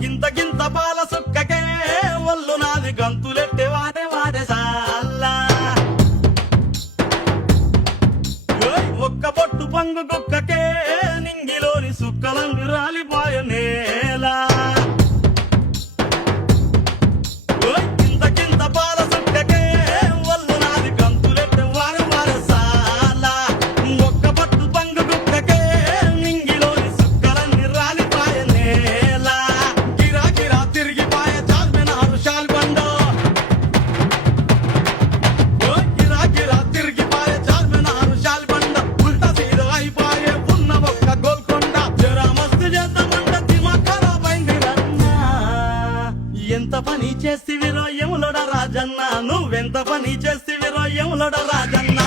గింత గింత పాల సుక్కకే ఒళ్ళు నాది గంతులెట్టే వాడే వాడే సాల్లా ఒక్క పొట్టు పంగు కుక్కకే నింగిలోని సుక్కలన్నీ రాలిపోయ నేలా గింత గింత పాల సుక్కకే ఒళ్ళు నాది గంతులెట్టే వాడే వాడే సాల్లా ఒక్క పొట్టు పంగు కుక్కకే నింగిలోని సుక్కలన్నీ రాలిపోయ నేలా గిరా గిరా తిరిగిపోయ చార్మినారు షాల్బండ గిరా గిరా తిరిగిపోయ చార్మినారు షాల్బండ ఉల్టా సీదా అయిపోయే ఉన్న ఒక్క గోల్కొండ జరా మస్తు చేద్దామంట దిమాగ్ ఖరాబ్ అయింది రన్నా ఎంత పని చేస్తివిరో యములోడ రాజన్న నువ్వెంత పని చేస్తివిరో యములోడ రాజన్న